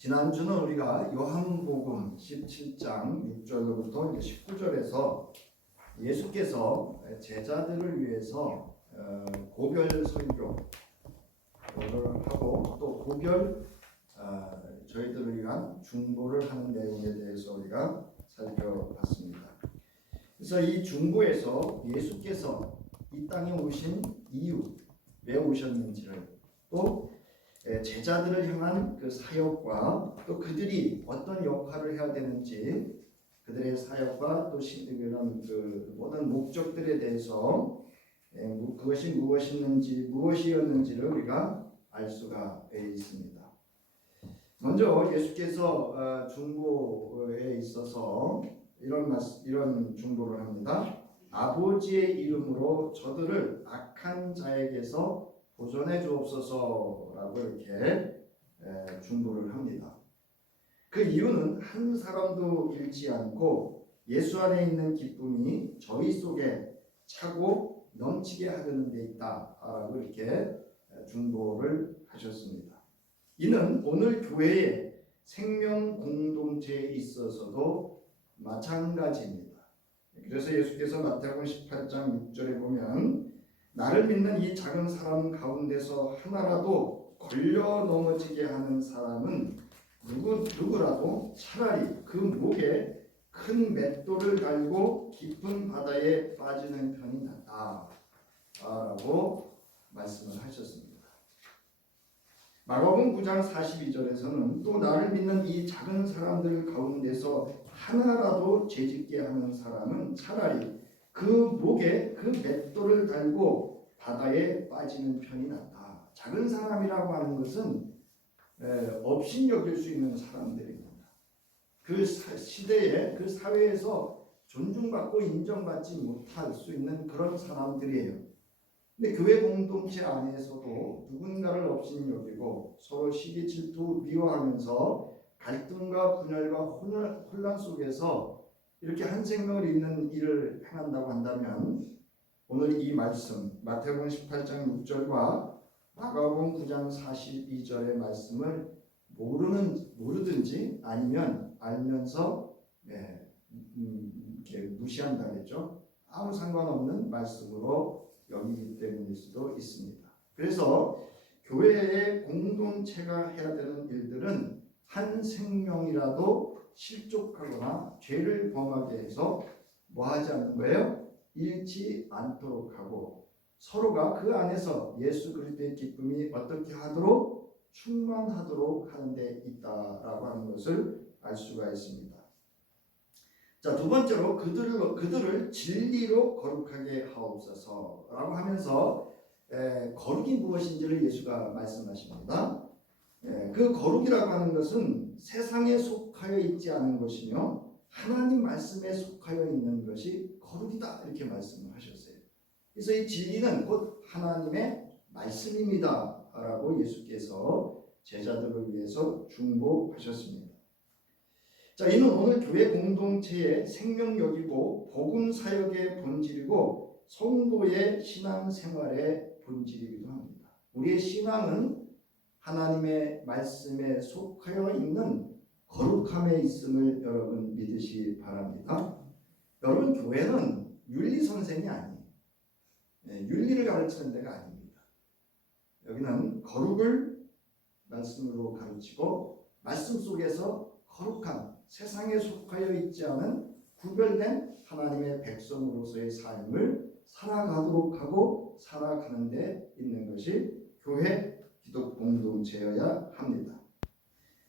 지난주는 우리가 요한복음 17장 6절로부터 19절에서 예수께서 제자들을 위해서 고별 설교를 하고 또 고별 저희들을 위한 중보를 하는 내용에 대해서 우리가 살펴봤습니다. 그래서 이 중보에서 예수께서 이 땅에 오신 이유, 왜 오셨는지를 또 제자들을 향한 그 사역과 또 그들이 어떤 역할을 해야 되는지 그들의 사역과 또 그런 그 모든 목적들에 대해서 그것이 무엇이었는지를 우리가 알 수가 있습니다. 먼저 예수께서 중보에 있어서 이런 중보를 합니다. 아버지의 이름으로 저들을 악한 자에게서 보존해 주옵소서라고 이렇게 중보를 합니다. 그 이유는 한 사람도 잃지 않고 예수 안에 있는 기쁨이 저희 속에 차고 넘치게 하려는 데 있다라고 이렇게 중보를 하셨습니다. 이는 오늘 교회의 생명 공동체에 있어서도 마찬가지입니다. 그래서 예수께서 마태복음 18장 6절에 보면 나를 믿는 이 작은 사람 가운데서 하나라도 걸려 넘어지게 하는 사람은 누구라도 차라리 그 목에 큰 맷돌을 달고 깊은 바다에 빠지는 편이 낫다라고 말씀을 하셨습니다. 마가복음 9장 42절에서는 또 나를 믿는 이 작은 사람들 가운데서 하나라도 죄짓게 하는 사람은 차라리 그 목에 그 맷돌을 달고 바다에 빠지는 편이 낫다. 작은 사람이라고 하는 것은 업신여길 수 있는 사람들입니다. 그 시대에 그 사회에서 존중받고 인정받지 못할 수 있는 그런 사람들이에요. 근데 교회 공동체 안에서도 누군가를 업신여기고 서로 시기 질투 미워하면서 갈등과 분열과 혼란 속에서 이렇게 한 생명을 잇는 일을 행한다고 한다면 오늘 이 말씀 마태복음 18장 6절과 마가복음 9장 42절의 말씀을 모르든지 아니면 알면서 이렇게 무시한다 그랬죠. 아무 상관없는 말씀으로 여기기 때문일 수도 있습니다. 그래서 교회의 공동체가 해야 되는 일들은 한 생명이라도 실족하거나 죄를 범하게 해서 뭐 하지 않는 거예요? 잃지 않도록 하고 서로가 그 안에서 예수 그리스도의 기쁨이 어떻게 하도록 충만하도록 하는 데 있다라고 하는 것을 알 수가 있습니다. 자, 두 번째로 그들을 진리로 거룩하게 하옵소서라고 하면서 거룩이 무엇인지를 예수가 말씀하십니다. 그 거룩이라고 하는 것은 세상에 속하여 있지 않은 것이며 하나님 말씀에 속하여 있는 것이 거룩이다 이렇게 말씀을 하셨어요. 그래서 이 진리는 곧 하나님의 말씀입니다 라고 예수께서 제자들을 위해서 중보하셨습니다. 자, 이는 오늘 교회 공동체의 생명력이고 복음 사역의 본질이고 성도의 신앙생활의 본질이기도 합니다. 우리의 신앙은 하나님의 말씀에 속하여 있는 거룩함에 있음을 여러분 믿으시 바랍니다. 여러분 교회는 윤리선생이 아니에요. 윤리를 가르치는 데가 아닙니다. 여기는 거룩을 말씀으로 가르치고 말씀 속에서 거룩한 세상에 속하여 있지 않은 구별된 하나님의 백성으로서의 삶을 살아가도록 하고 살아가는 데 있는 것이 교회 기독 공동체여야 합니다.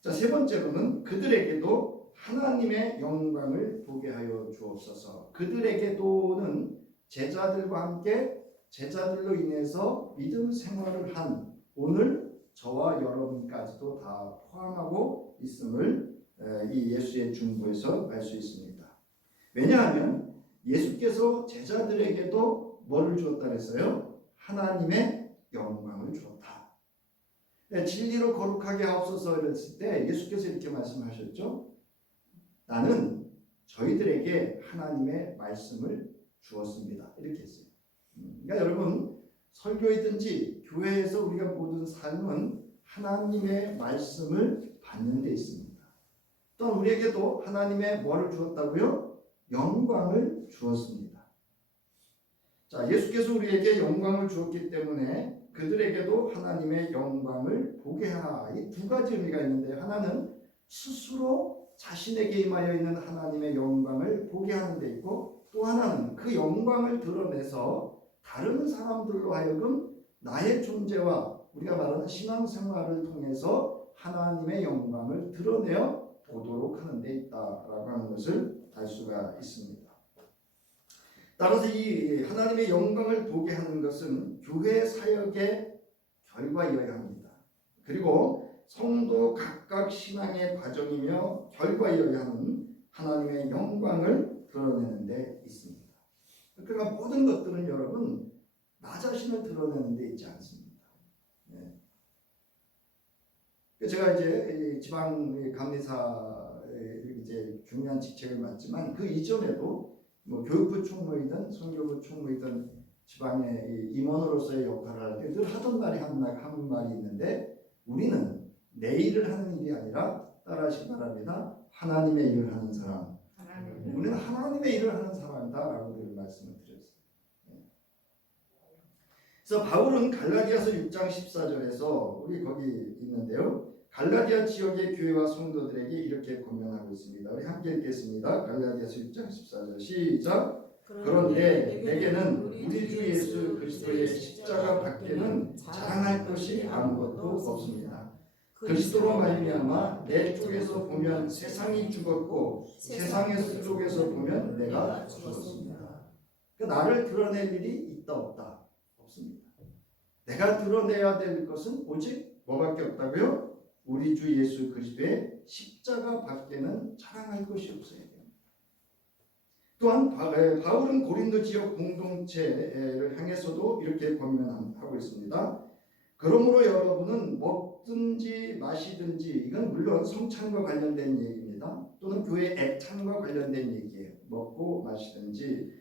자, 세 번째로는 그들에게도 하나님의 영광을 보게 하여 주옵소서. 그들에게도는 제자들과 함께 제자들로 인해서 믿음 생활을 한 오늘 저와 여러분까지도 다 포함하고 있음을 이 예수의 중보에서 알 수 있습니다. 왜냐하면 예수께서 제자들에게도 뭐를 주었다 그랬어요? 하나님의 영광을 주었다. 진리로 거룩하게 하옵소서 그랬을 때 예수께서 이렇게 말씀하셨죠. 나는 저희들에게 하나님의 말씀을 주었습니다. 이렇게 했어요. 그러니까 여러분 설교이든지 교회에서 우리가 모든 삶은 하나님의 말씀을 받는 데 있습니다. 또한 우리에게도 하나님의 뭐를 주었다고요? 영광을 주었습니다. 자, 예수께서 우리에게 영광을 주었기 때문에 그들에게도 하나님의 영광을 보게 하라. 이 두 가지 의미가 있는데, 하나는 스스로 자신에게 임하여 있는 하나님의 영광을 보게 하는 데 있고, 또 하나는 그 영광을 드러내서 다른 사람들로 하여금 나의 존재와 우리가 말하는 신앙생활을 통해서 하나님의 영광을 드러내어 보도록 하는 데 있다라고 하는 것을 알 수가 있습니다. 따라서 이 하나님의 영광을 보게 하는 것은 교회 사역의 결과이어야 합니다. 그리고 성도 각각 신앙의 과정이며 결과이어야 하는 하나님의 영광을 드러내는 데 있습니다. 그러니까 모든 것들은 여러분 나 자신을 드러내는 데 있지 않습니다. 네. 제가 이제 지방 감리사의 이제 중요한 직책을 맡지만 그 이전에도 뭐 교육부 총무이든 선교부 총무이든 지방의 임원으로서의 역할을 할 때 늘 하던 말이 한 말이 있는데, 우리는 내 일을 하는 일이 아니라 따라하시기 바랍니다. 하나님의 일을 하는 사람. 우리는 하나님의 일을 하는 사람이다라고 늘 말씀을 드렸어요. 그래서 바울은 갈라디아서 6장 14절에서 우리 거기 있는데요, 갈라디아 지역의 교회와 성도들에게 이렇게 권면하고 있습니다. 우리 함께 읽겠습니다. 갈라디아서 6장 14절 시작. 그런데 내게는 우리 주 예수 그리스도의 십자가 밖에는 자랑할 것이 아무것도 없습니다. 그리스도로 말미암아 내 쪽에서 보면 세상이 죽었고 세상의 쪽에서 보면 내가 죽었습니다. 나를 드러낼 일이 있다 없다? 없습니다. 내가 드러내야 될 것은 오직 뭐밖에 없다고요? 우리 주 예수 그리스도의 십자가 밖에는 자랑할 것이 없어야 돼요. 또한 바울은 고린도 지역 공동체를 향해서도 이렇게 권면하고 있습니다. 그러므로 여러분은 먹든지 마시든지, 이건 물론 성찬과 관련된 얘기입니다. 또는 교회 애찬과 관련된 얘기예요. 먹고 마시든지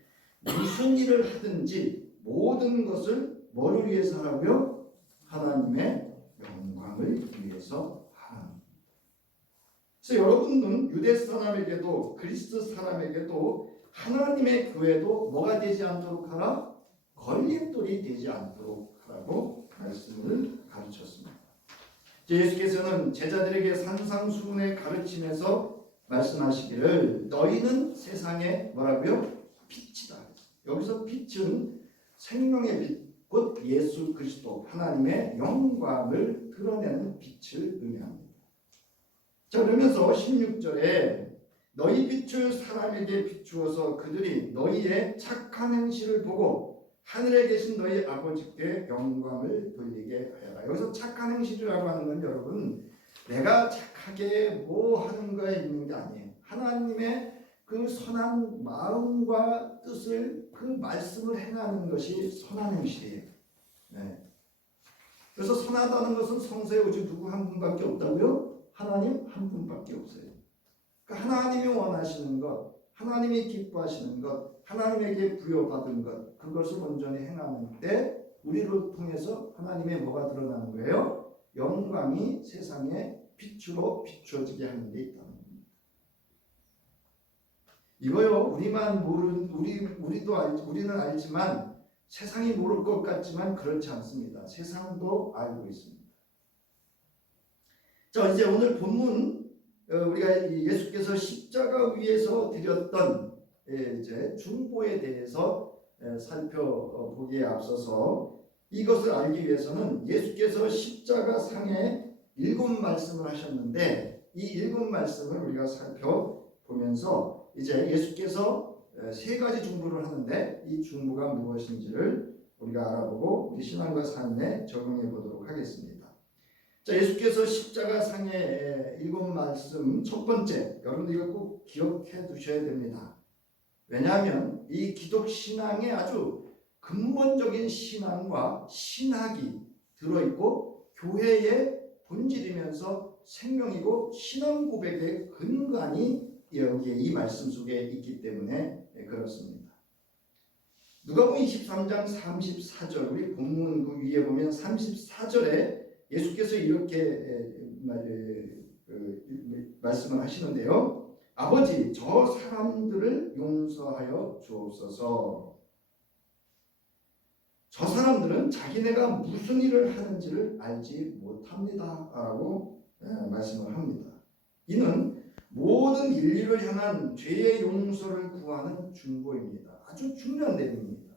무슨 일을 하든지 모든 것을 뭐를 위해서 하라고요? 하나님의 영광을 위해서 하라. 그래서 여러분은 유대 사람에게도 그리스 사람에게도 하나님의 교회도 뭐가 되지 않도록 하라? 걸림돌이 되지 않도록 하라고 말씀을 가르쳤습니다. 예수께서는 제자들에게 산상수훈의 가르침에서 말씀하시기를 너희는 세상의 뭐라고요? 빛이다. 여기서 빛은 생명의 빛, 곧 예수 그리스도 하나님의 영광을 드러내는 빛을 의미합니다. 자, 그러면서 16절에 너희 빛을 사람에게 비추어서 그들이 너희의 착한 행실을 보고 하늘에 계신 너희 아버지께 영광을 돌리게 하여라. 여기서 착한 행실이라고 하는 건 여러분 내가 착하게 뭐 하는 거에 있는 게 아니에요. 하나님의 그 선한 마음과 뜻을, 그 말씀을 행하는 것이 선한 행실이에요. 네. 그래서 선하다는 것은 성서에 오직 누구 한 분밖에 없다고요? 하나님 한 분밖에 없어요. 그러니까 하나님이 원하시는 것, 하나님이 기뻐하시는 것, 하나님에게 부여받은 것, 그것을 온전히 행하는 때 우리를 통해서 하나님의 뭐가 드러나는 거예요? 영광이 세상에 빛으로 비추어지게 하는 데 있다는 겁니다. 이거요, 우리는 알지만 세상이 모를 것 같지만 그렇지 않습니다. 세상도 알고 있습니다. 자, 이제 오늘 본문 우리가 예수께서 십자가 위에서 드렸던 이제 중보에 대해서 살펴보기에 앞서서 이것을 알기 위해서는 예수께서 십자가 상에 7 말씀을 하셨는데 이 7 말씀을 우리가 살펴보면서 이제 예수께서 3가지 중보를 하는데 이 중보가 무엇인지를 우리가 알아보고 우리 신앙과 삶에 적용해 보도록 하겠습니다. 자, 예수께서 십자가 상의 7 말씀 첫 번째, 여러분들 이거 꼭 기억해 두셔야 됩니다. 왜냐하면 이 기독 신앙에 아주 근본적인 신앙과 신학이 들어있고 교회의 본질이면서 생명이고 신앙 고백의 근간이 여기에 이 말씀 속에 있기 때문에 그렇습니다. 누가복음 23장 34절 우리 본문 그 위에 보면 34절에 예수께서 이렇게 말씀을 하시는데요. 아버지, 저 사람들을 용서하여 주옵소서. 저 사람들은 자기네가 무슨 일을 하는지를 알지 못합니다 라고 말씀을 합니다. 이는 모든 인류를 향한 죄의 용서를 구하는 중보입니다. 아주 중요한 내용입니다.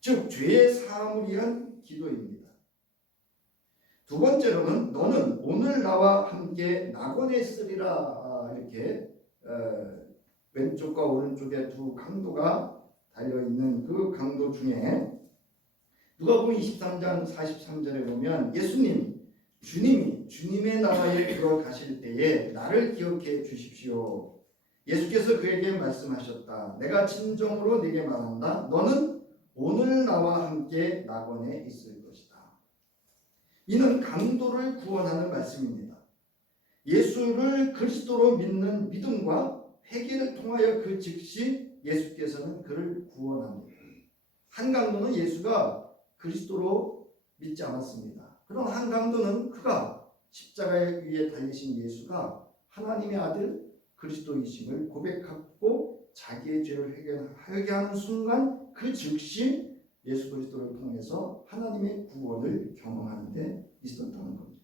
즉 죄의 사함을 위한 기도입니다. 두 번째로는 너는 오늘 나와 함께 낙원에 있으리라. 이렇게 왼쪽과 오른쪽에 두 강도가 달려있는 그 강도 중에 누가복음 23장 43절에 보면 예수님, 주님의 나라에 들어가실 때에 나를 기억해 주십시오. 예수께서 그에게 말씀하셨다. 내가 진정으로 네게 말한다. 너는 오늘 나와 함께 낙원에 있을 것이다. 이는 강도를 구원하는 말씀입니다. 예수를 그리스도로 믿는 믿음과 회개를 통하여 그 즉시 예수께서는 그를 구원합니다. 한 강도는 예수가 그리스도로 믿지 않았습니다. 그러나 한 강도는 그가 십자가에 위에 달리신 예수가 하나님의 아들 그리스도이심을 고백하고 자기의 죄를 회개하는 순간 그 즉시 예수 그리스도를 통해서 하나님의 구원을 경험하는 데 있었다는 겁니다.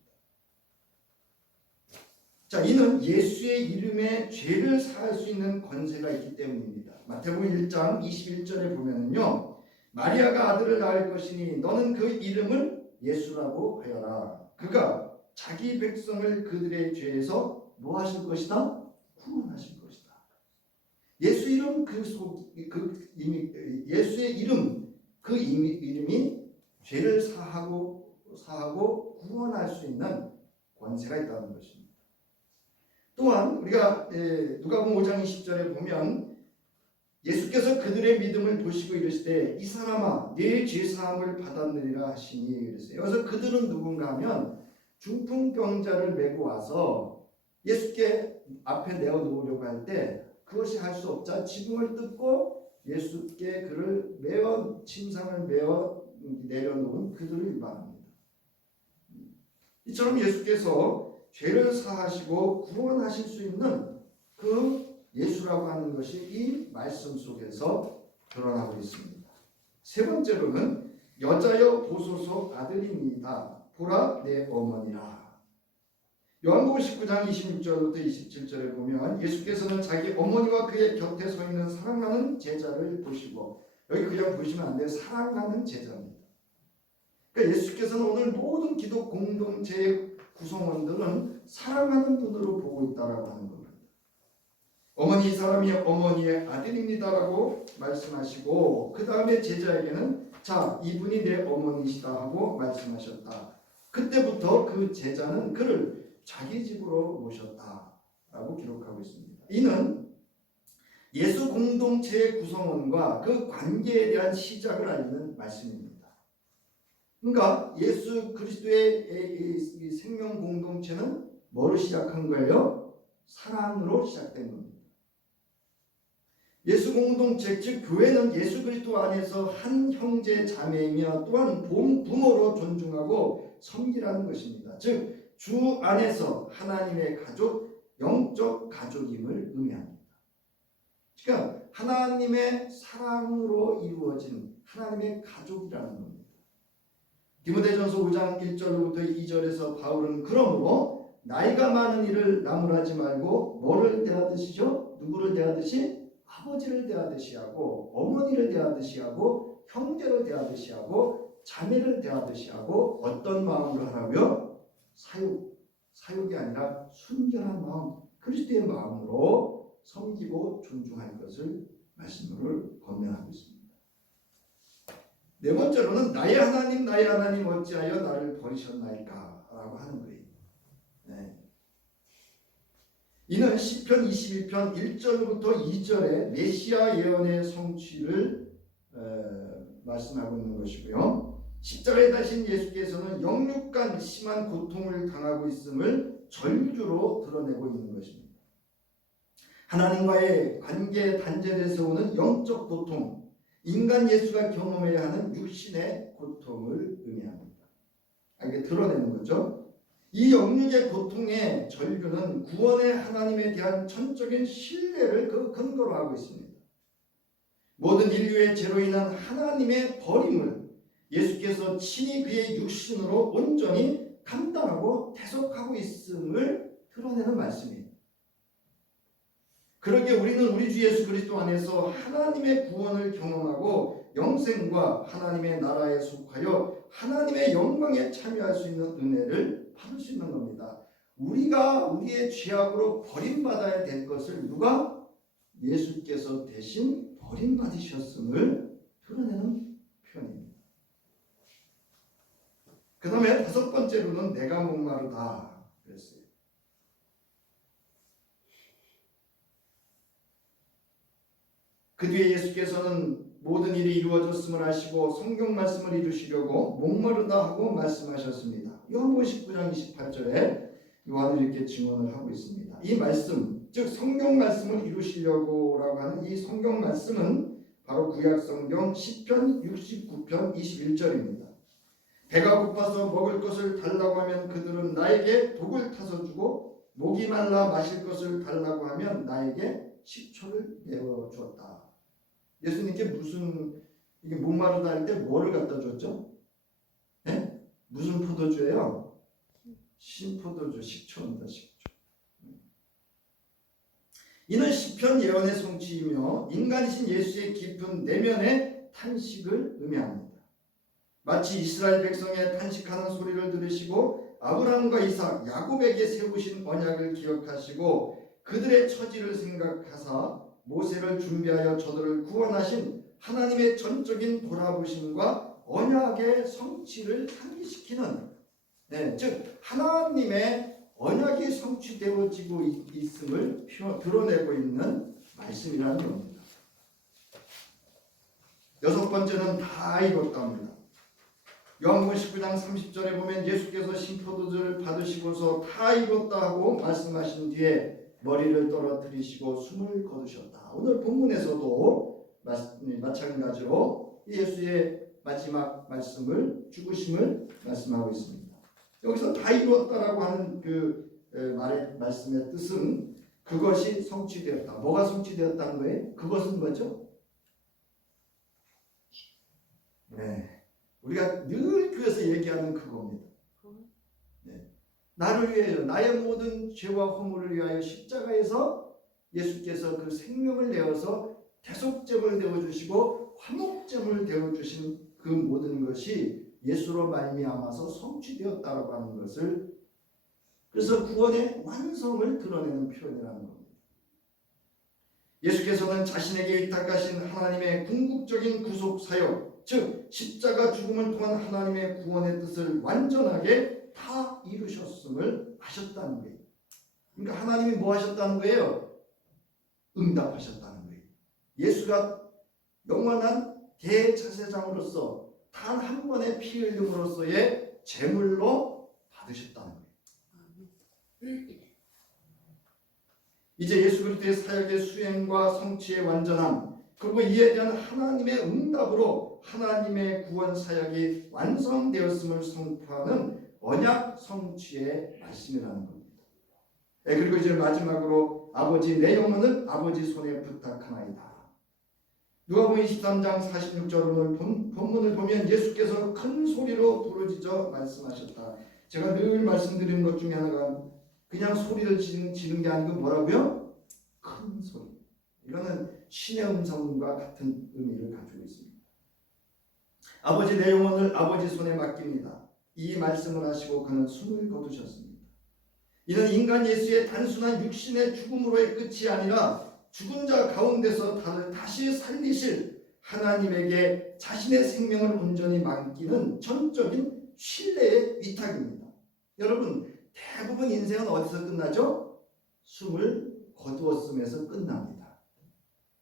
자, 이는 예수의 이름에 죄를 사할 수 있는 권세가 있기 때문입니다. 마태복음 1장 21절에 보면은요. 마리아가 아들을 낳을 것이니 너는 그 이름을 예수라고 하여라. 그가 자기 백성을 그들의 죄에서 뭐 하실 것이다? 구원하실 것이다. 예수 이름 예수의 이름 이름이 죄를 사하고 구원할 수 있는 권세가 있다는 것입니다. 또한 우리가 누가복음 5장 20절에 보면 예수께서 그들의 믿음을 보시고 이르시되 이 사람아 네 죄사함을 받았느니라 하시니 그랬어요. 그래서 그들은 누군가 하면 중풍병자를 메고 와서 예수께 앞에 내어놓으려고 할 때 그것이 할 수 없자 지붕을 뜯고 예수께 그를 침상을 메어 내려놓은 그들을 말합니다. 이처럼 예수께서 죄를 사하시고 구원하실 수 있는 그 예수라고 하는 것이 이 말씀 속에서 드러나고 있습니다. 세 번째로는 여자여 보소서 아들입니다. 보라 내 어머니라. 요한복음 19장 26절부터 27절에 보면 예수께서는 자기 어머니와 그의 곁에 서 있는 사랑하는 제자를 보시고, 여기 그냥 보시면 안 돼요. 사랑하는 제자입니다. 그러니까 예수께서는 오늘 모든 기독 공동체의 구성원들은 사랑하는 분으로 보고 있다라고 하는 겁니다. 어머니, 이 사람이 어머니의 아들입니다라고 말씀하시고 그 다음에 제자에게는 자, 이분이 내 어머니시다 하고 말씀하셨다. 그때부터 그 제자는 그를 자기 집으로 모셨다라고 기록하고 있습니다. 이는 예수 공동체의 구성원과 그 관계에 대한 시작을 알리는 말씀입니다. 그러니까 예수 그리스도의 이 생명 공동체는 뭐로 시작한 거예요? 사랑으로 시작된 겁니다. 예수 공동체, 즉 교회는 예수 그리스도 안에서 한 형제 자매이며 또한 부모로 존중하고 섬기라는 것입니다. 즉 주 안에서 하나님의 가족, 영적 가족임을 의미합니다. 그러니까 하나님의 사랑으로 이루어진 하나님의 가족이라는 겁니다. 디모데전서 5장 1절로부터 2절에서 바울은 그러므로 나이가 많은 이를 나무라지 말고 뭐를 대하듯이죠? 누구를 대하듯이? 아버지를 대하듯이 하고 어머니를 대하듯이 하고 형제를 대하듯이 하고 자매를 대하듯이 하고 어떤 마음으로 하라고요? 사육이 아니라 순결한 마음, 그리스도의 마음으로 섬기고 존중할 것을 말씀으로 권면하고 있습니다. 네 번째로는 나의 하나님 어찌하여 나를 버리셨나이까 라고 하는 거예요. 네. 이는 시편 21편 1절부터 2절의 메시아 예언의 성취를 말씀하고 있는 것이고요. 십자가에 다신 예수께서는 영육간 심한 고통을 당하고 있음을 절규로 드러내고 있는 것입니다. 하나님과의 관계 단절에서 오는 영적 고통, 인간 예수가 경험해야 하는 육신의 고통을 의미합니다. 하게 드러내는 거죠. 이 영육의 고통의 전류는 구원의 하나님에 대한 전적인 신뢰를 그 근거로 하고 있습니다. 모든 인류의 죄로 인한 하나님의 버림을 예수께서 친히 그의 육신으로 온전히 감당하고 대속하고 있음을 드러내는 말씀입니다. 그러기에 우리는 우리 주 예수 그리스도 안에서 하나님의 구원을 경험하고 영생과 하나님의 나라에 속하여 하나님의 영광에 참여할 수 있는 은혜를 받을 수 있는 겁니다. 우리가 우리의 죄악으로 버림받아야 될 것을 누가? 예수께서 대신 버림받으셨음을 드러내는 표현입니다. 그 다음에 다섯 번째로는 내가 목마르다 그랬어요. 그 뒤에 예수께서는 모든 일이 이루어졌음을 아시고 성경 말씀을 이루시려고 목마르다 하고 말씀하셨습니다. 요한복음 19장 28절에 요한은 이렇게 증언을 하고 있습니다. 이 말씀, 즉 성경 말씀을 이루시려고라고 하는 이 성경 말씀은 바로 구약 성경 시편 69편 21절입니다. 배가 고파서 먹을 것을 달라고 하면 그들은 나에게 독을 타서 주고 목이 말라 마실 것을 달라고 하면 나에게 식초를 내어 주었다. 예수님께 무슨 이게 목마르다 할 때 뭐를 갖다 줬죠? 네? 무슨 포도주예요? 신포도주, 식초입니다. 식초. 이는 시편 예언의 성취이며 인간이신 예수의 깊은 내면의 탄식을 의미합니다. 마치 이스라엘 백성의 탄식하는 소리를 들으시고 아브라함과 이삭, 야곱에게 세우신 언약을 기억하시고 그들의 처지를 생각하사 모세를 준비하여 저들을 구원하신 하나님의 전적인 돌아보심과 언약의 성취를 상기시키는, 즉 하나님의 언약이 성취되어지고 있음을 드러내고 있는 말씀이라는 겁니다. 여섯 번째는 다 이뤘다 합니다. 요한복음 19장 30절에 보면 예수께서 신포도주를 받으시고서 다 이뤘다 하고 말씀하신 뒤에 머리를 떨어뜨리시고 숨을 거두셨다. 오늘 본문에서도 마찬가지로 예수의 마지막 말씀을, 죽으심을 말씀하고 있습니다. 여기서 다 이뤘다라고 하는 그 말씀의 뜻은 그것이 성취되었다. 뭐가 성취되었다는 거예요? 그것은 뭐죠? 네, 우리가 늘 그래서 얘기하는 그겁니다. 나를 위하여 나의 모든 죄와 허물을 위하여 십자가에서 예수께서 그 생명을 내어서 대속제물 되어주시고 화목제물 되어주신 그 모든 것이 예수로 말미암아서 성취되었다라고 하는 것을, 그래서 구원의 완성을 드러내는 표현이라는 겁니다. 예수께서는 자신에게 위탁하신 하나님의 궁극적인 구속 사역, 즉 십자가 죽음을 통한 하나님의 구원의 뜻을 완전하게 다 이루셨음을 아셨다는 거예요. 그러니까 하나님이 뭐 하셨다는 거예요? 응답하셨다는 거예요. 예수가 영원한 대제사장으로서 단 한 번의 피 흘림으로서의 제물로 받으셨다는 거예요. 이제 예수 그리스도의 사역의 수행과 성취의 완전함, 그리고 이에 대한 하나님의 응답으로 하나님의 구원 사역이 완성되었음을 선포하는 언약 성취의 말씀이라는 겁니다. 그리고 이제 마지막으로 아버지 내 영혼을 아버지 손에 부탁하나이다. 누가복음 23장 46절 오늘 본문을 보면 예수께서 큰 소리로 부르짖어 말씀하셨다. 제가 늘 말씀드리는 것 중에 하나가 그냥 소리를 지르는 게 아니고 뭐라고요? 큰 소리. 이거는 신의 음성과 같은 의미를 가지고 있습니다. 아버지 내 영혼을 아버지 손에 맡깁니다. 이 말씀을 하시고 그는 숨을 거두셨습니다. 이는 인간 예수의 단순한 육신의 죽음으로의 끝이 아니라 죽은 자 가운데서 다시 살리실 하나님에게 자신의 생명을 온전히 맡기는 전적인 신뢰의 위탁입니다. 여러분, 대부분 인생은 어디서 끝나죠? 숨을 거두었음에서 끝납니다.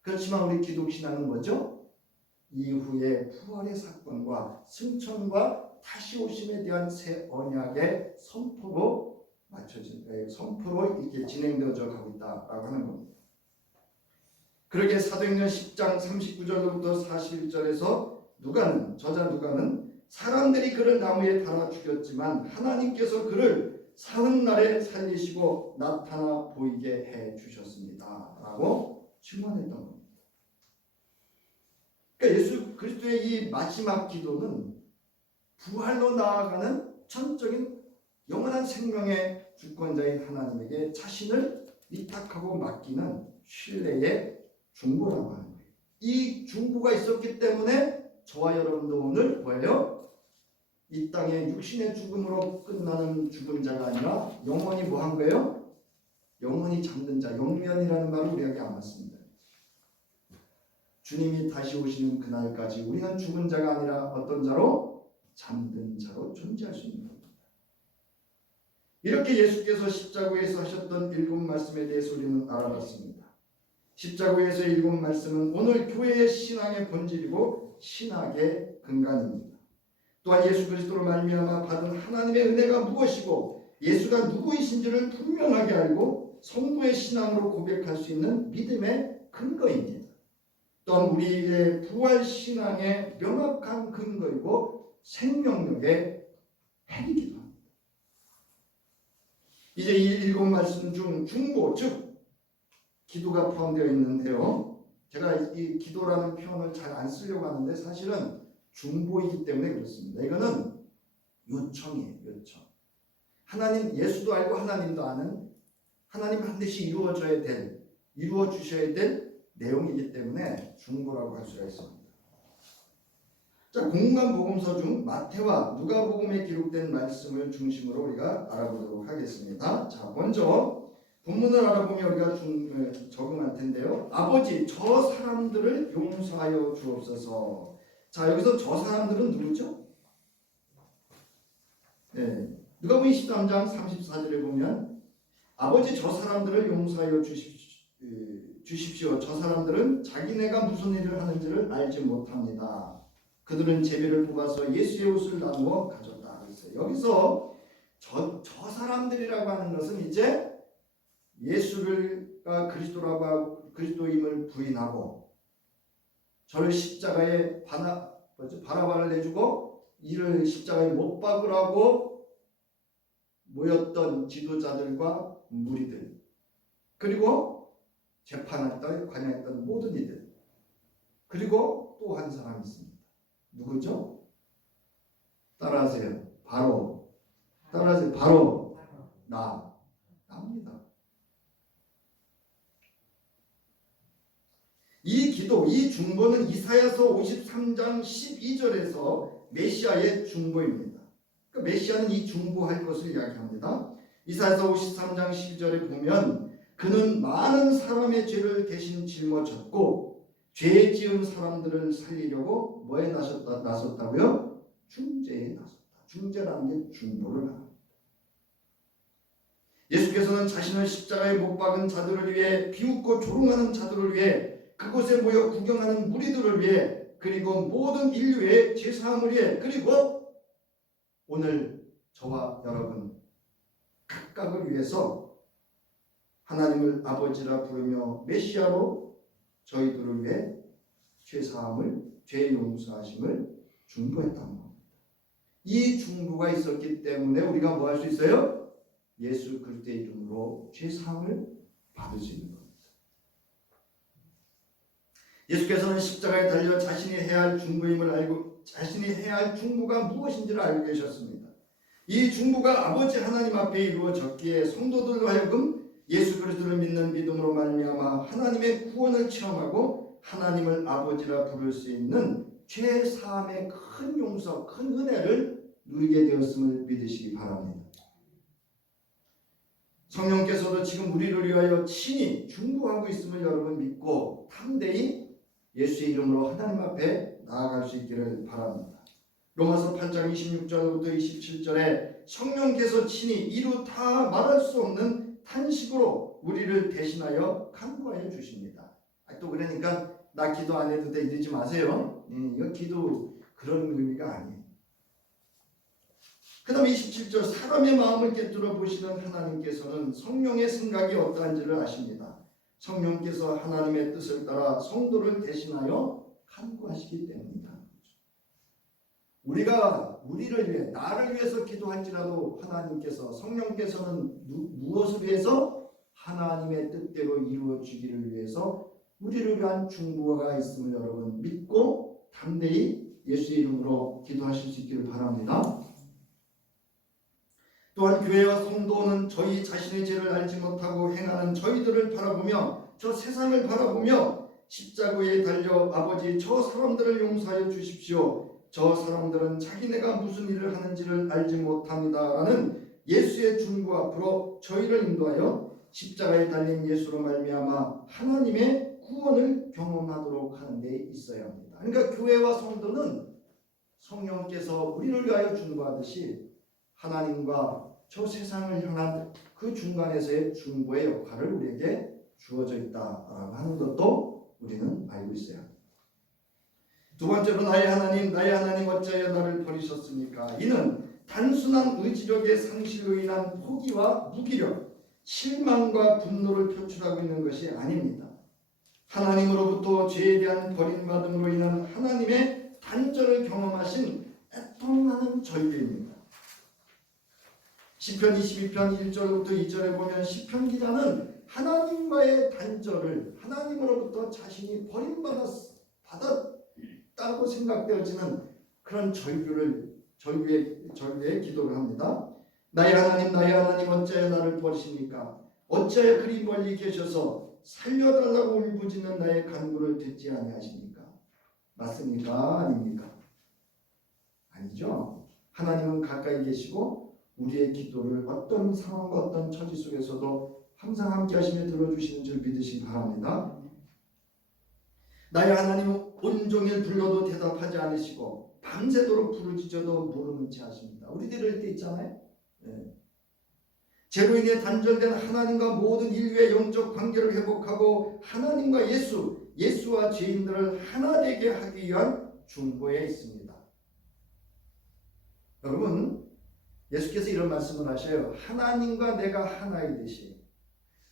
그렇지만 우리 기독신앙은 뭐죠? 이후에 부활의 사건과 승천과 다시 오심에 대한 새 언약의 선포로 이렇게 진행되어져 가고 있다라고 하는 겁니다. 그러게 사도행전 10장 39절로부터 41절에서 저자 누가는 사람들이 그를 나무에 달아 죽였지만 하나님께서 그를 사흘 날에 살리시고 나타나 보이게 해 주셨습니다. 라고 증언했던 겁니다. 그러니까 예수 그리스도의 이 마지막 기도는 부활로 나아가는 전적인 영원한 생명의 주권자인 하나님에게 자신을 위탁하고 맡기는 신뢰의 중보라고 하는 거예요. 이 중보가 있었기 때문에 저와 여러분도 오늘 뭐예요? 이 땅에 육신의 죽음으로 끝나는 죽은 자가 아니라 영원히 뭐 한 거예요? 영원히 잠든 자, 영면이라는 말은 우리에게 안 맞습니다. 주님이 다시 오시는 그날까지 우리는 죽은 자가 아니라 어떤 자로? 잠든 자로 존재할 수 있는 겁니다. 이렇게 예수께서 십자가에서 하셨던 일곱 말씀에 대해서 우리는 알아봤습니다. 십자가에서 일곱 말씀은 오늘 교회의 신앙의 본질이고 신학의 근간입니다. 또한 예수 그리스도로 말미암아 받은 하나님의 은혜가 무엇이고 예수가 누구이신지를 분명하게 알고 성도의 신앙으로 고백할 수 있는 믿음의 근거입니다. 또한 우리의 부활 신앙의 명확한 근거이고 생명력의 핵이기도 합니다. 이제 이 일곱 말씀 중 중보, 즉 기도가 포함되어 있는데요. 제가 이 기도라는 표현을 잘 안 쓰려고 하는데 사실은 중보이기 때문에 그렇습니다. 이거는 요청이에요. 요청. 하나님, 예수도 알고 하나님도 아는, 하나님 반드시 이루어 주셔야 될 내용이기 때문에 중보라고 할 수가 있습니다. 자, 공간 복음서 중 마태와 누가복음에 기록된 말씀을 중심으로 우리가 알아보도록 하겠습니다. 자, 먼저 본문을 알아보면 우리가 적응할 텐데요. 아버지, 저 사람들을 용서하여 주옵소서. 자, 여기서 저 사람들은 누구죠? 네, 누가복음 23장 34절에 보면 아버지, 저 사람들을 용서하여 주십시오. 저 사람들은 자기네가 무슨 일을 하는지를 알지 못합니다. 그들은 제비를 뽑아서 예수의 옷을 나누어 가졌다. 여기서 저 사람들이라고 하는 것은 이제 예수를 그리스도라고 하고 그리스도임을 부인하고 저를 십자가에 바라바를 내주고 이를 십자가에 못 박으라고 모였던 지도자들과 무리들, 그리고 재판할 때 관여했던 모든 이들, 그리고 또 한 사람이 있습니다. 누구죠? 따라하세요. 바로 나입니다. 이 기도, 이 중보는 이사야서 53장 12절에서 메시아의 중보입니다. 그러니까 메시아는 이 중보할 것을 이야기합니다. 이사야서 53장 12절에 보면 그는 많은 사람의 죄를 대신 짊어졌고 죄 지은 사람들을 살리려고 뭐에 나섰다고요? 중재에 나섰다. 중재라는 게 중보를 합니다. 예수께서는 자신을 십자가에 못 박은 자들을 위해, 비웃고 조롱하는 자들을 위해, 그곳에 모여 구경하는 무리들을 위해, 그리고 모든 인류의 죄사함을 위해, 그리고 오늘 저와 여러분 각각을 위해서 하나님을 아버지라 부르며 메시아로 저희들을 위해 죄사함을, 죄 용서하심을 중보했다는 겁니다. 이 중보가 있었기 때문에 우리가 뭐 할 수 있어요? 예수 그리스도의 이름으로 죄사함을 받을 수 있는 겁니다. 예수께서는 십자가에 달려 자신이 해야 할 중보임을 알고 자신이 해야 할 중보가 무엇인지를 알고 계셨습니다. 이 중보가 아버지 하나님 앞에 이루어졌기에 성도들로 하여금 예수 그리스도를 믿는 믿음으로 말미암아 하나님의 구원을 체험하고 하나님을 아버지라 부를 수 있는 죄사함의 큰 용서, 큰 은혜를 누리게 되었음을 믿으시기 바랍니다. 성령께서도 지금 우리를 위하여 친히 중보하고 있음을 여러분 믿고 담대히 예수의 이름으로 하나님 앞에 나아갈 수 있기를 바랍니다. 로마서 8장 26절부터 27절에 성령께서 친히 이루 다 말할 수 없는 탄식으로 우리를 대신하여 간구하여 주십니다. 또 그러니까 나 기도 안 해도 돼 이러지 마세요. 이거 기도 그런 의미가 아니에요. 그 다음에 27절 사람의 마음을 꿰뚫어 보시는 하나님께서는 성령의 생각이 어떠한지를 아십니다. 성령께서 하나님의 뜻을 따라 성도를 대신하여 간구하시기 때문이다. 우리가 우리를 위해 나를 위해서 기도할지라도 하나님께서 성령께서는 무엇을 위해서 하나님의 뜻대로 이루어지기를 위해서 우리를 위한 중보가 있음을 여러분 믿고 담대히 예수의 이름으로 기도하실 수 있기를 바랍니다. 또한 교회와 성도는 저희 자신의 죄를 알지 못하고 행하는 저희들을 바라보며 저 세상을 바라보며 십자가에 달려 아버지 저 사람들을 용서하여 주십시오. 저 사람들은 자기네가 무슨 일을 하는지를 알지 못합니다. 라는 예수의 중보 앞으로 저희를 인도하여 십자가에 달린 예수로 말미암아 하나님의 구원을 경험하도록 하는 데 있어야 합니다. 그러니까 교회와 성도는 성령께서 우리를 위하여 중보하듯이 하나님과 저 세상을 향한 그 중간에서의 중보의 역할을 우리에게 주어져 있다라고 하는 것도 우리는 알고 있어야 합니다. 두 번째로 나의 하나님 어찌하여 나를 버리셨습니까? 이는 단순한 의지력의 상실로 인한 포기와 무기력, 실망과 분노를 표출하고 있는 것이 아닙니다. 하나님으로부터 죄에 대한 버림받음으로 인한 하나님의 단절을 경험하신 애통하는 절규입니다. 시편 22편 1절부터 2절에 보면 시편 기자는 하나님과의 단절을 하나님으로부터 자신이 버림받았다고 생각되어지는 그런 절규의 기도를 합니다. 나의 하나님 어찌하여 나를 버리십니까? 어찌하여 그리 멀리 계셔서 살려달라고 울부짖는 나의 간구를 듣지 아니하십니까? 맞습니까? 아닙니까? 아니죠. 하나님은 가까이 계시고 우리의 기도를 어떤 상황과 어떤 처지 속에서도 항상 함께 하시며 들어주시는 줄 믿으시기 바랍니다. 나의 하나님은 온종일 불러도 대답하지 않으시고 밤새도록 부르짖어도 모르는 체 하십니다. 우리들 이럴 때 있잖아요. 죄로 인해 단절된 하나님과 모든 인류의 영적 관계를 회복하고 하나님과 예수와 죄인들을 하나 되게 하기 위한 중보에 있습니다. 여러분, 예수께서 이런 말씀을 하셔요. 하나님과 내가 하나이듯이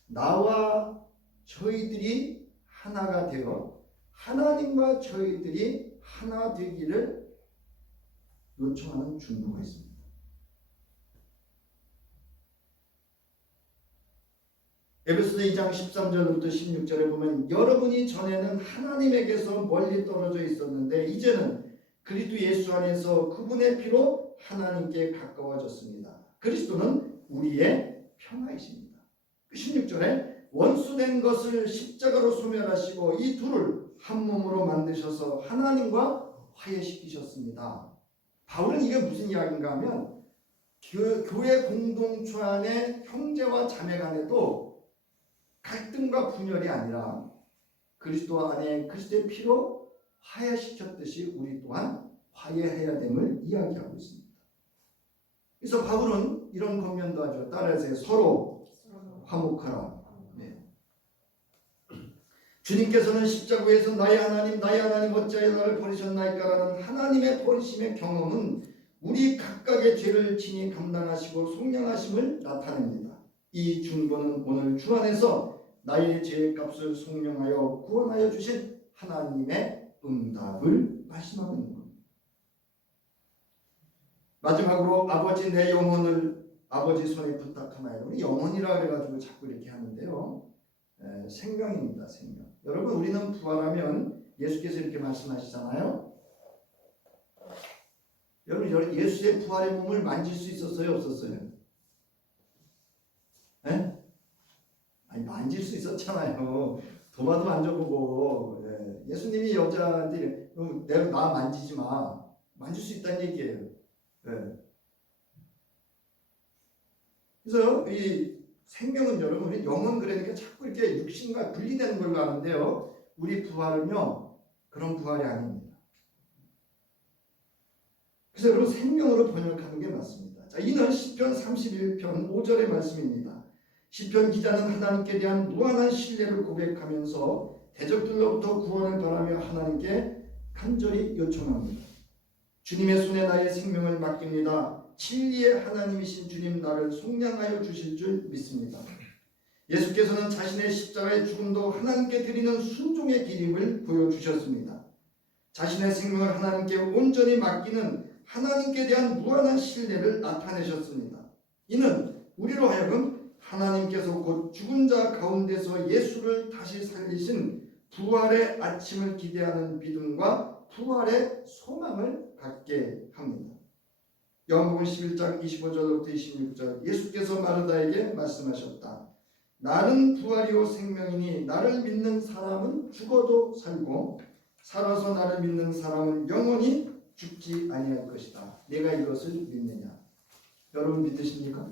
나와 저희들이 하나가 되어 하나님과 저희들이 하나 되기를 요청하는 중보가 있습니다. 에베소서 2장 13절부터 16절에 보면 여러분이 전에는 하나님에게서 멀리 떨어져 있었는데 이제는 그리스도 예수 안에서 그분의 피로 하나님께 가까워졌습니다. 그리스도는 우리의 평화이십니다. 16절에 원수된 것을 십자가로 소멸하시고 이 둘을 한 몸으로 만드셔서 하나님과 화해시키셨습니다. 바울은 이게 무슨 이야기인가 하면 교회 공동체 안에 형제와 자매 간에도 갈등과 분열이 아니라 그리스도 안에 그리스도의 피로 화해시켰듯이 우리 또한 화해해야 됨을 이야기하고 있습니다. 그래서 바울은 이런 권면도 하죠. 따라서 서로 화목하라. 네. 주님께서는 십자가에서 나의 하나님 어찌하여 나를 버리셨나이까라는 하나님의 버리심의 경험은 우리 각각의 죄를 친히 감당하시고 속량하심을 나타냅니다. 이 중보는 오늘 주 안에서 나의 죄의 값을 속량하여 구원하여 주신 하나님의 응답을 말씀하고 있는 겁니다. 마지막으로 아버지 내 영혼을 아버지 손에 부탁하나이다. 영혼이라 그래가지고 자꾸 이렇게 하는데요. 생명입니다. 생명. 여러분 우리는 부활하면 예수께서 이렇게 말씀하시잖아요. 여러분 예수의 부활의 몸을 만질 수 있었어요? 없었어요? 네? 아니 만질 수 있었잖아요. 도마도 만져보고 예수님이 여자한테 내가 나 만지지 마. 만질 수 있다는 얘기예요. 그래서 이 생명은 여러분 영은 그러니까 자꾸 이렇게 육신과 분리되는 걸로 아는데요. 우리 부활은요 그런 부활이 아닙니다. 그래서 여러분 생명으로 번역하는 게 맞습니다. 자, 이는 시편 31편 5절의 말씀입니다. 시편 기자는 하나님께 대한 무한한 신뢰를 고백하면서 대적들로부터 구원을 바라며 하나님께 간절히 요청합니다. 주님의 손에 나의 생명을 맡깁니다. 진리의 하나님이신 주님 나를 속량하여 주실 줄 믿습니다. 예수께서는 자신의 십자가의 죽음도 하나님께 드리는 순종의 길임을 보여주셨습니다. 자신의 생명을 하나님께 온전히 맡기는 하나님께 대한 무한한 신뢰를 나타내셨습니다. 이는 우리로 하여금 하나님께서 곧 죽은 자 가운데서 예수를 다시 살리신 부활의 아침을 기대하는 믿음과 부활의 소망을 갖게 합니다. 요한복음 11장 25절부터 26절, 예수께서 마르다에게 말씀하셨다. 나는 부활이요 생명이니 나를 믿는 사람은 죽어도 살고 살아서 나를 믿는 사람은 영원히 죽지 아니할 것이다. 내가 이것을 믿느냐? 여러분 믿으십니까?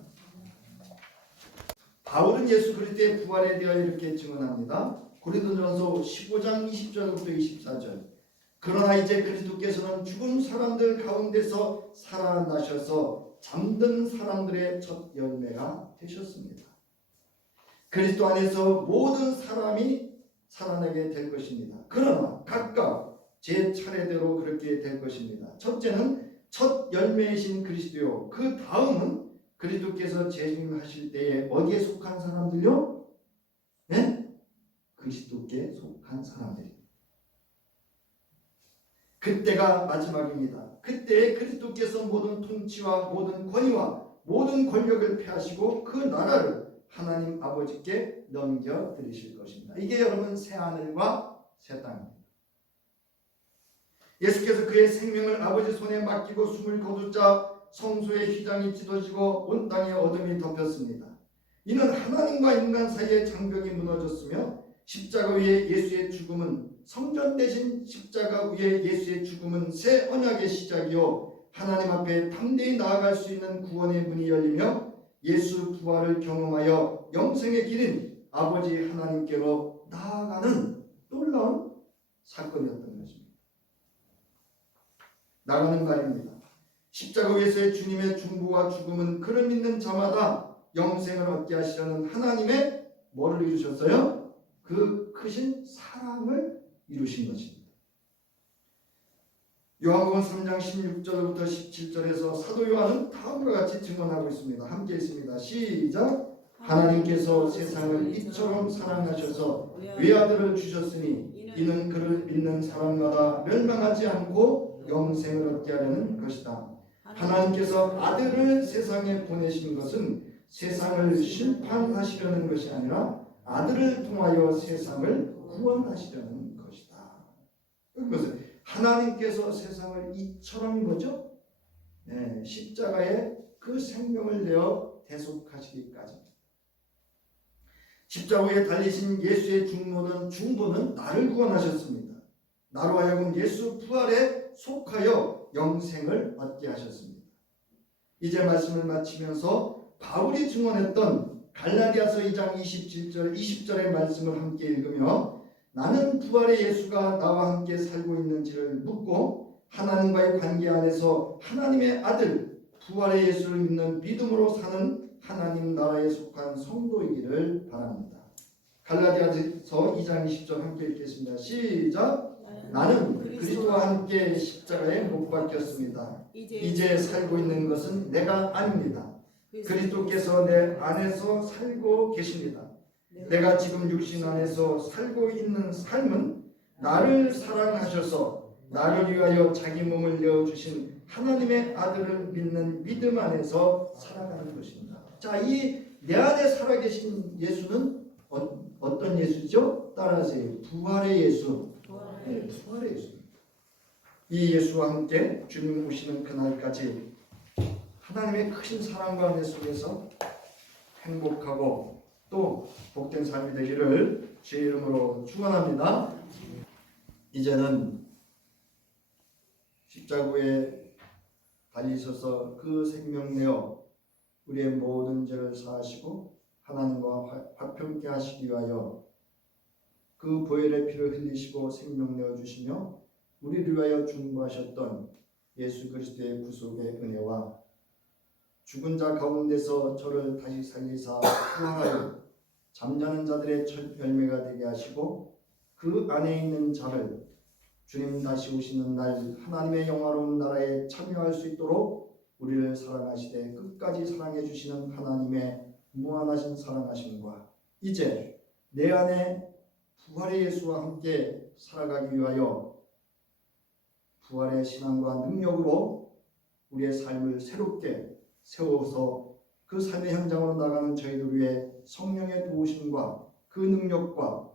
바울은 예수 그리스도의 부활에 대하여 이렇게 증언합니다. 고린도전서 15장 20절부터 24절. 그러나 이제 그리스도께서는 죽은 사람들 가운데서 살아나셔서 잠든 사람들의 첫 열매가 되셨습니다. 그리스도 안에서 모든 사람이 살아나게 될 것입니다. 그러나 각각 제 차례대로 그렇게 될 것입니다. 첫째는 첫 열매이신 그리스도요. 그 다음은 그리스도께서 재림하실 때에 어디에 속한 사람들요? 네? 그리스도께 속한 사람들입니다. 그때가 마지막입니다. 그때 그리스도께서 모든 통치와 모든 권위와 모든 권력을 폐하시고 그 나라를 하나님 아버지께 넘겨드리실 것입니다. 이게 여러분 새하늘과 새 땅입니다. 예수께서 그의 생명을 아버지 손에 맡기고 숨을 거두자 성소의 휘장이 찢어지고 온 땅에 어둠이 덮였습니다. 이는 하나님과 인간 사이의 장벽이 무너졌으며 십자가 위에 예수의 죽음은 성전 대신 십자가 위에 예수의 죽음은 새 언약의 시작이요 하나님 앞에 담대히 나아갈 수 있는 구원의 문이 열리며 예수 부활을 경험하여 영생의 길인 아버지 하나님께로 나아가는 놀라운 사건이었던 것입니다. 나가는 말입니다. 십자가 위에서의 주님의 중보와 죽음은 그를 믿는 자마다 영생을 얻게 하시려는 하나님의 뭐를 이루셨어요? 그 크신 사랑을 이루신 것입니다. 요한복음 3장 16절부터 17절에서 사도 요한은 다음과 같이 증언하고 있습니다. 함께 있습니다. 시작. 하나님께서 세상을 이처럼 사랑하셔서 외아들을 주셨으니 이는 그를 믿는 사람마다 멸망하지 않고 영생을 얻게 하려는 것이다. 하나님께서 아들을 세상에 보내신 것은 세상을 심판하시려는 것이 아니라 아들을 통하여 세상을 구원하시려는 것이다. 그것은 하나님께서 세상을 이처럼 뭐죠? 네, 십자가에 그 생명을 내어 대속하시기까지. 십자가 위에 달리신 예수의 중보는 나를 구원하셨습니다. 나로 하여금 예수 부활에 속하여 영생을 얻게 하셨습니다. 이제 말씀을 마치면서 바울이 증언했던 갈라디아서 2장 27절 20절의 말씀을 함께 읽으며 나는 부활의 예수가 나와 함께 살고 있는지를 묻고 하나님과의 관계 안에서 하나님의 아들 부활의 예수를 믿는 믿음으로 사는 하나님 나라에 속한 성도이기를 바랍니다. 갈라디아서 2장 20절 함께 읽겠습니다. 시작. 나는 그리스도와 함께 십자가에 못 박혔습니다. 이제 살고 있는 것은 내가 아닙니다. 그리스도께서 내 안에서 살고 계십니다. 내가 지금 육신 안에서 살고 있는 삶은 나를 사랑하셔서 나를 위하여 자기 몸을 내어주신 하나님의 아들을 믿는 믿음 안에서 살아가는 것입니다. 자, 이 내 안에 살아계신 예수는 어떤 예수죠? 따라하세요. 부활의 예수. 네, 부활의 예수. 이 예수와 함께 주님 오시는 그날까지 하나님의 크신 사랑과 은혜 속에서 행복하고 또 복된 삶이 되기를 주의 이름으로 축원합니다. 이제는 십자가에 달리셔서 그 생명 내어 우리의 모든 죄를 사하시고 하나님과 화평케 하시기 위하여 그 보혈의 피를 흘리시고 생명 내어 주시며 우리를 위하여 중보하셨던 예수 그리스도의 구속의 은혜와 죽은 자 가운데서 저를 다시 살리사 부활하여 잠자는 자들의 첫 열매가 되게 하시고 그 안에 있는 자를 주님 다시 오시는 날 하나님의 영화로운 나라에 참여할 수 있도록 우리를 사랑하시되 끝까지 사랑해 주시는 하나님의 무한하신 사랑하심과 이제 내 안에 부활의 예수와 함께 살아가기 위하여 부활의 신앙과 능력으로 우리의 삶을 새롭게 세워서 그 삶의 현장으로 나가는 저희들 위해 성령의 도우심과 그 능력과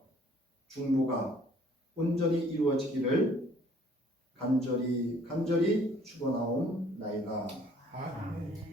중보가 온전히 이루어지기를 간절히 축원하옵나이다. 아멘.